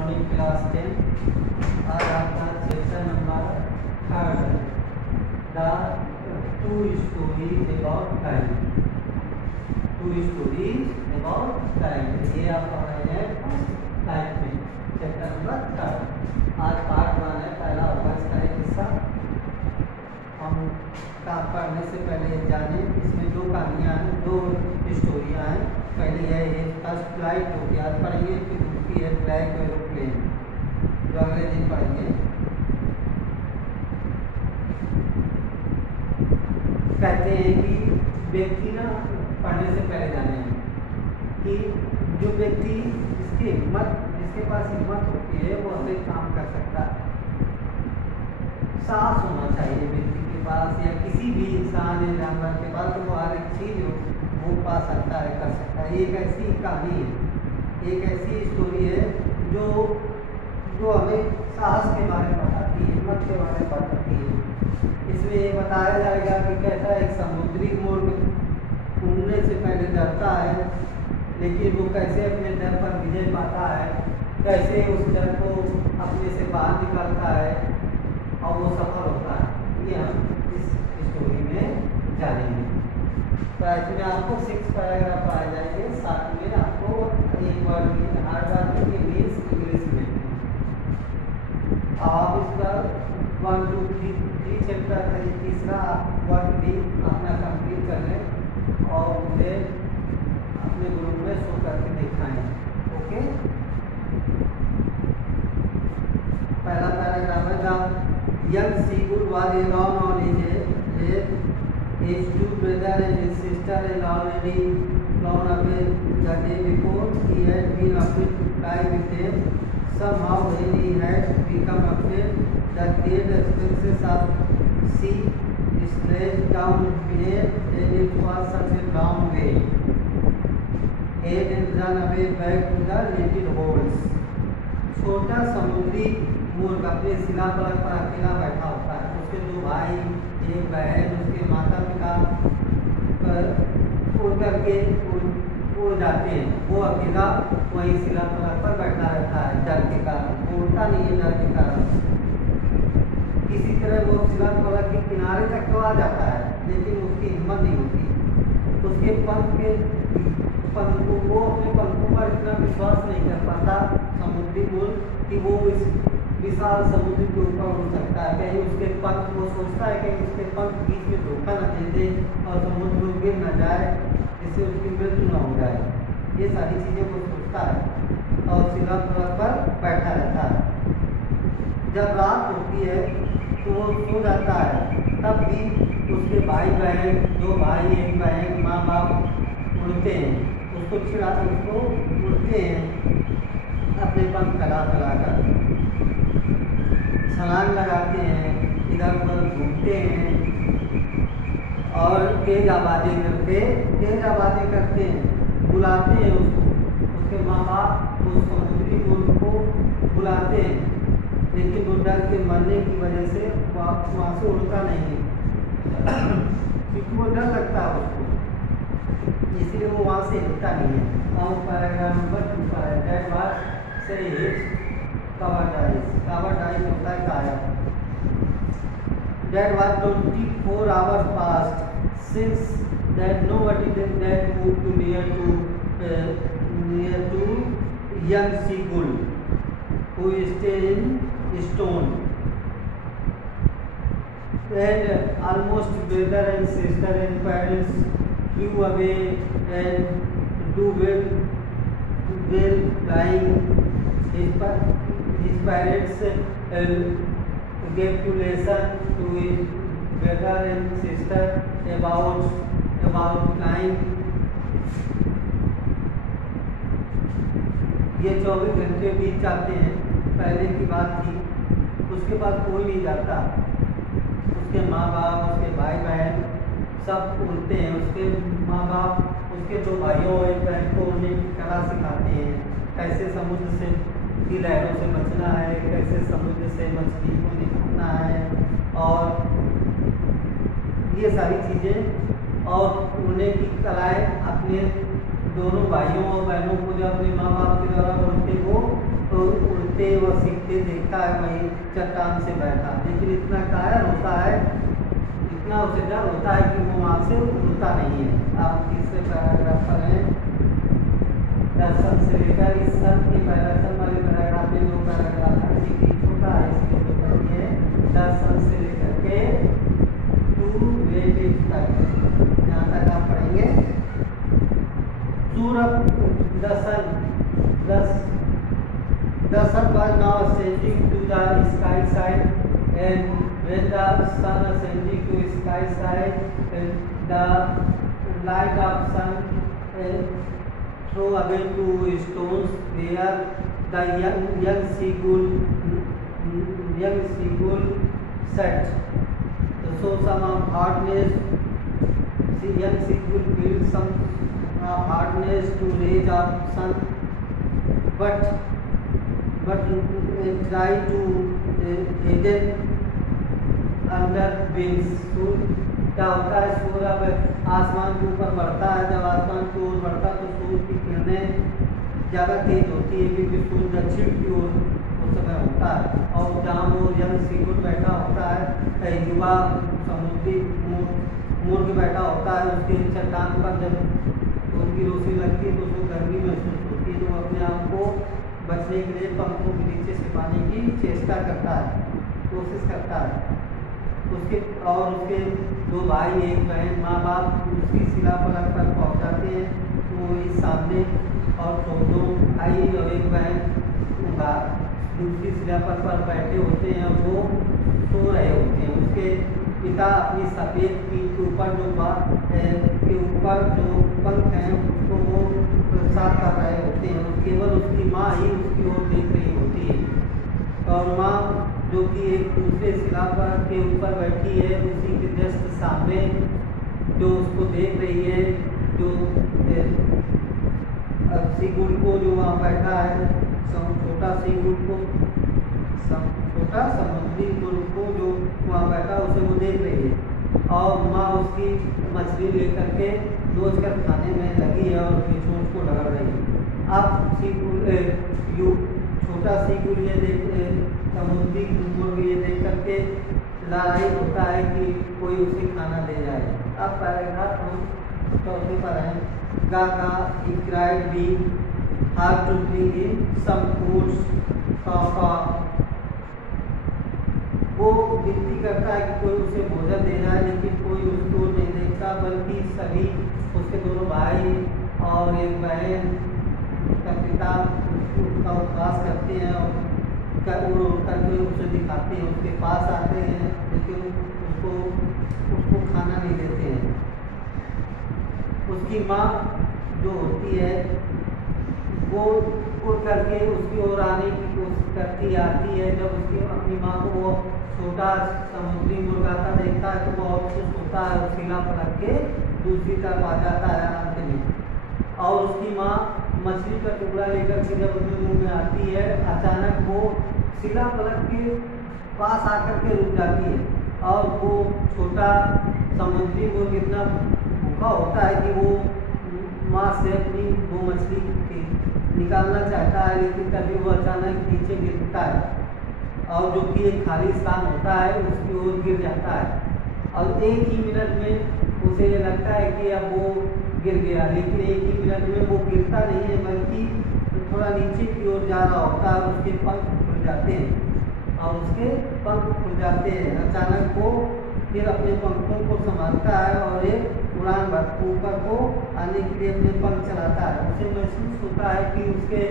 Morning class 10। आज आपका chapter number 3 the two stories about time. Two stories about time, ये आप पढ़ रहे हैं टाइम में चैप्टर नंबर 3। आज पार्ट 1 है, पहला होगा इसका एक हिस्सा। हम पढ़ने से पहले जाने इसमें दो कहानियाँ हैं, दो स्टोरियाँ हैं। पहली है ये फर्स्ट फ्लाइट जो कि आज पढ़ेंगे, फिर दूसरी है ब्लैक एरोप्लेन जो अगले दिन पढ़ेंगे। कहते हैं कि व्यक्ति ना पढ़ने से पहले जाने कि जो व्यक्ति जिसके पास हिम्मत होती है वो ऐसे काम कर सकता है। साहस होना चाहिए व्यक्ति के पास या किसी भी इंसान या जानवर के पास, तो वो हर एक चीज़ वो पा सकता है, कर सकता है। ये एक ऐसी कहानी है, एक ऐसी स्टोरी है जो हमें साहस के बारे में बताती है, हिम्मत के बारे में बताती है। इसमें ये बताया जाएगा कि कैसा एक समुद्री मुर्ग उड़ने से पहले डरता है, लेकिन वो कैसे अपने डर पर विजय पाता है, कैसे उस डर को अपने से बाहर निकालता है और वो सफल होता है। ये हम इस स्टोरी में जानेंगे। तो इसमें आपको 6 पैराग्राफ पाए जाएंगे, साथ में आपको एक वर्ड हर बार के मीन्स इंग्लिश में। आप इसका 1 2 3 चैप्टर का तीसरा वर्ड भी अपना कंप्लीट कर लें और मुझे अपने ग्रुप में शो करके दिखाएं। ओके, पहला पैराग्राफ है the young seagull was alone on his head. His two brothers and his sister had already flown away the day before. He had been afraid to fly with them. Somehow, when he had become afraid, the great expanses of sea stretched down beneath, and it was such a long way. He had run away back to the little holes. छोटा समुद्री मुर्ग अपने शिलाफलक पर अकेला बैठा होता है। उसके 2 भाई, एक बहन, उसके माता पिता उड़ करके उड़ जाते हैं। वो अकेला वहीं शिलाफलक पर बैठा रहता है डर के कारण। वो उड़ता नहीं है डर के कारण। किसी तरह वो शिलाफलक के किनारे तक तो आ जाता है, लेकिन उसकी हिम्मत नहीं होती। उसके वो अपने पंखों पर इतना विश्वास नहीं कर पाता समुद्री मुर्ग कि वो इस विशाल समुद्र के ऊपर उड़ सकता है। कहीं उसके पंख, वो सोचता है कि उसके पंख बीच में धोखा न दे दे और समुद्र में गिर न जाए, जिससे उसकी मृत्यु न हो जाए। ये सारी चीज़ें वो सोचता है और शिलाफलक पर बैठा रहता है। जब रात होती है तो वो सो जाता है। तब भी उसके भाई बहन, 2 भाई 1 बहन, माँ बाप उड़ते हैं, उसको उड़ते हैं अपने पंख फैला कर, छलांग लगाते हैं, इधर उधर घूमते हैं और तेज आवाज़ें करते हैं, बुलाते हैं उसको। उसके माँ बाप उस समुद्री मुर्ग को बुलाते हैं, लेकिन वो डर के मरने की वजह से वहाँ से उड़ता नहीं है क्योंकि वो डर लगता है उसको, इसलिए वो वहाँ से हिलता नहीं है। और पैराग्राफ नंबर 2 पर है दैट वाज से कवर डाइस होता है काया। That was 24 hours passed since that nobody that moved too near to young seagull who stayed in stone, and almost brother and sister and parents flew away and do well flying. His parents gave to lesson to his brother and sister about flying. ये 24 घंटे बीत जाते हैं। पहले की बात थी, उसके बाद कोई नहीं जाता। उसके माँ बाप, उसके भाई बहन सब उड़ते हैं। उसके माँ बाप उसके 2 भाइयों और 1 बहन को उड़ने की कला सिखाते हैं, कैसे समुद्र से की लहरों से बचना है, कैसे समुद्र से मछली को निकालना है और ये सारी चीज़ें। और उड़ने की कलाएँ अपने दोनों भाइयों और बहनों को जो अपने माँ बाप के द्वारा उड़ते वो तो उड़ते बोलते व सीखते देखता है वहीं चट्टान से बैठा, लेकिन इतना कायर होता है, इतना उसे डर होता है कि वो वहाँ से उड़ता नहीं है। आप तीसरे पैराग्राफ पर हैं, दर्शन से लेकर इस सन के पैराग्राफ वाले पैराग्राफ में 2 पैराग्राफ है, ये छोटा है इसलिए तो पढ़िए। दर्शन से लेकर के टू वेटिव तक, यहाँ तक आप पढ़ेंगे। सूरज the sun was now ascending to the sky side, and when the sun ascending to sky side, the light of sun throw away two stones where the young seagull sat. So some of hardness, young seagull built some hardness to raise up sun, but try to hidden under wings. क्या होता है, सूर्य अब आसमान के ऊपर बढ़ता है, जब आसमान की ओर बढ़ता है तो सूर्य की किरणें ज़्यादा तेज होती है, क्योंकि सूर्य दक्षिण की ओर उस समय होता है। और जहाँ वो यंग सीगुल बैठा होता है, युवा समुद्री मुर्ग बैठा होता है, उसके चट्टान पर जब उनकी रोशनी लगती है तो उसको गर्मी महसूस होती है, तो वो अपने आप को बचने के लिए पंखों के नीचे छिपाने की चेष्टा करता है, कोशिश करता है। उसके 2 भाई एक बहन, माँ बाप उसकी शिला फलक पर पहुँच जाते हैं, तो वो इस सामने और 2 भाई और एक बहन दूसरी शिला पर बैठे होते हैं, वो सो रहे होते हैं। उसके पिता अपनी सफ़ेद पीठ के ऊपर जो पंख हैं उसको वो साफ कर रहे होते हैं, केवल उसकी माँ ही उसकी ओर देख रही होती है। और माँ जो कि एक दूसरे शिला पर के ऊपर बैठी है, उसी के जस्ट सामने जो उसको देख रही है, जो सीगुल को जो वहाँ बैठा है, छोटा सीगुल को, छोटा समुद्री गुल को जो वहाँ बैठा उसे वो देख रही है। और माँ उसकी मछली लेकर के रोज कर खाने में लगी है और उसकी चोंच को रगड़ रही है। अब छोटा सीगुल ये समुद्री मुर्ग ये देख करके लालच होता है कि कोई उसे खाना दे जाए। अब पैराग्राफ हम 4 पर हैं। गागा cried we have to bring in some foods, वो विनती करता है कि कोई उसे भोजन दे जाए, लेकिन कोई उसको नहीं देखता, बल्कि सभी उसके 2 भाई और एक बहन उसका पिता उसका उपवास करते हैं और करके उसे दिखाते हैं, उसके पास आते हैं, लेकिन उसको खाना नहीं देते हैं। उसकी माँ जो होती है वो उड़ करके उसकी ओर आने की कोशिश करती आती है। जब उसकी अपनी माँ को वो छोटा समुद्री मुर्ग आता देखता है तो वो और खुश होता है, और शिला पलट के दूसरी तरफ आ जाता है अंत में। और उसकी माँ मछली का टुकड़ा लेकर के जब उसके मुँह में आती है, अचानक वो शिला पलट के पास आकर के रुक जाती है, और वो छोटा समुद्री मुर्ग इतना भूखा होता है कि वो माँ से अपनी वो मछली निकालना चाहता है, लेकिन तभी वो अचानक नीचे गिरता है, और जो कि एक खाली स्थान होता है उसकी ओर गिर जाता है। और एक ही मिनट में उसे लगता है कि अब वो गिर गया, लेकिन एक ही मिनट में वो गिरता नहीं है, बल्कि थोड़ा नीचे की ओर जा रहा होता है। उसके पंख खुल जाते हैं और उसके पंख खुल जाते हैं। अचानक वो फिर अपने पंखों को संभालता है और एक उड़ान ऊपर को आने के लिए अपने पंख चलाता है। उसे महसूस होता है कि उसके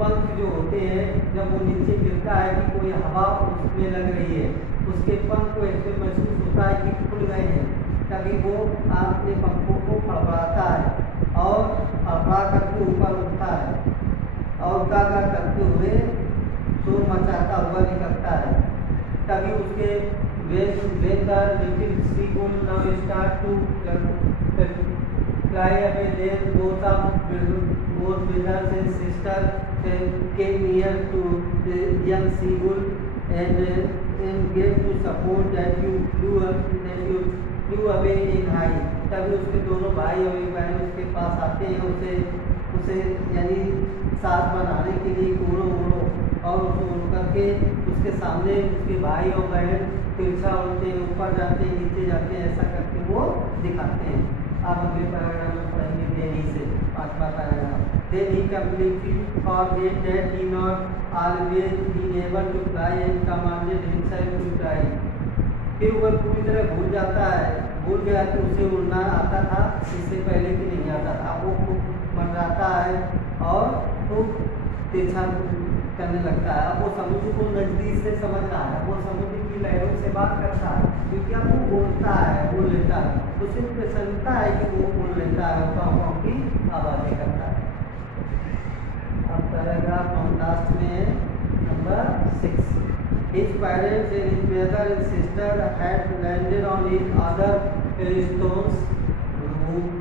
पंख जो होते हैं, जब वो नीचे गिरता है कि कोई हवा उसमें लग रही है, उसके पंख को ऐसे महसूस होता है कि खुल गए हैं। तभी वो अपने पंखों को फड़फड़ाता है और फड़फड़ा करके ऊपर उठता है और गागा करते हुए शोर मचाता हुआ निकलता है। तभी उसके when the little seagull now start to fly away, then both brothers and sisters came near to the young seagull and gave to support that you flew away in high. तभी उसके 2 भाई और एक बहन उसके पास आते हैं, उसे यानी साथ बनाने के लिए उड़ो और उसको करके उसके सामने उसके भाई और बहन तिरछा उड़ते हैं, ऊपर जाते हैं, नीचे जाते हैं, ऐसा करके वो दिखाते हैं। अब अगले पैराग्राफ में पढ़ेंगे देनी से 5वां paragraph. Then he completely forget that he not always been able to fly and commanded himself to fly. फिर वह पूरी तरह भूल जाता है, भूल गया कि उसे उड़ना आता था इससे पहले कि नहीं आता था। अब वो खूब मंडराता है और खूब तिरछा करने लगता है। अब वो समुद्र को नज़दीक से समझ रहा है, वो समुद्र की लहरों से बात करता है, क्योंकि अब वो बोलता है, बोल लेता है, उसे प्रसन्नता है कि वो बोल लेता है, काँव की आवाज़ें करता है। अब पैराग्राफ हम लास्ट में number 6। His parents and his brother and sister had landed on his other stones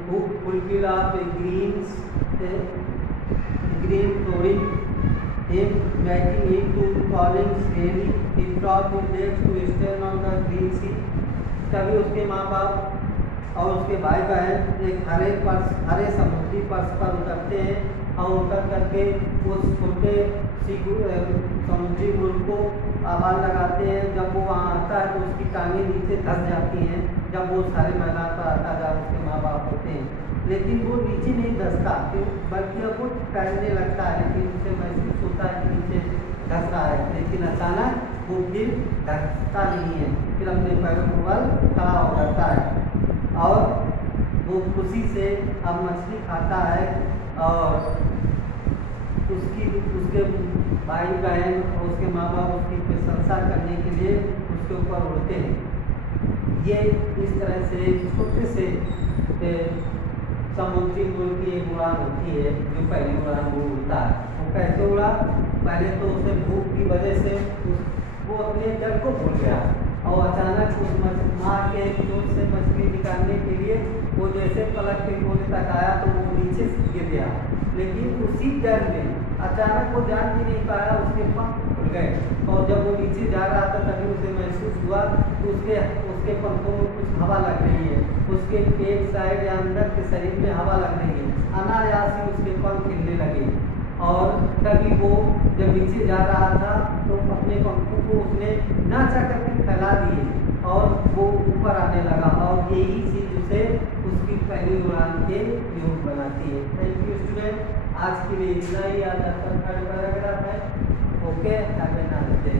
who fulfill up a green flooring him, making him to falling slowly. He brought his legs to stand on the green sea. तभी उसके माँ बाप और उसके भाई बहन एक हरे समुद्री पर्स पर उतरते हैं और उतर करके उस छोटे समुद्री मुल्क को आवाज़ लगाते हैं। जब वो वहाँ आता है तो उसकी टांगें नीचे धंस जाती हैं। जब वो सारे मैदान पर आता जब उसके माँ बाप होते हैं, लेकिन वो नीचे नहीं धंसता, बल्कि अब वो तैरने लगता है, लेकिन उसे महसूस होता है कि नीचे धंस रहा है, लेकिन अचानक वो फिर धंसता नहीं है, फिर अपने पैरों पर खड़ा हो जाता है और वो खुशी से अब मछली खाता है और उसके भाई बहन और उसके माँ बाप उसकी प्रशंसा करने के लिए उसके ऊपर उड़ते हैं। ये इस तरह से छोटे से समुद्री मुल्क की एक उड़ान होती है, जो पहली उड़ान वो उड़ता है। वो कैसे उड़ा? पहले तो उसे भूख की वजह से वो अपने जल को भूल गया और अचानक उस माँ के चोट से मछली निकालने के लिए वो जैसे पलक के कोने तक आया तो वो नीचे गिर गया, लेकिन उसी डर में अचानक वो जान भी नहीं पाया, उसके पंख खुल गए और जब वो नीचे जा रहा था तभी उसे महसूस हुआ कि उसके पंखों में कुछ हवा लग रही है, उसके पेट साइड या अंदर के शरीर में हवा लग रही है। अनायास ही उसके पंख हिलने लगे और तभी वो जब नीचे जा रहा था तो अपने पंखों को उसने नाचा करके फैला दिए और वो ऊपर आने लगा और यही चीज़ उसे उसकी पहली उड़ान के योग बनाती है। थैंक यू स्टूडेंट, आज के लिए इतना ही। आज आपका थर्ड पैराग्राफ है। Okay, have a nice day.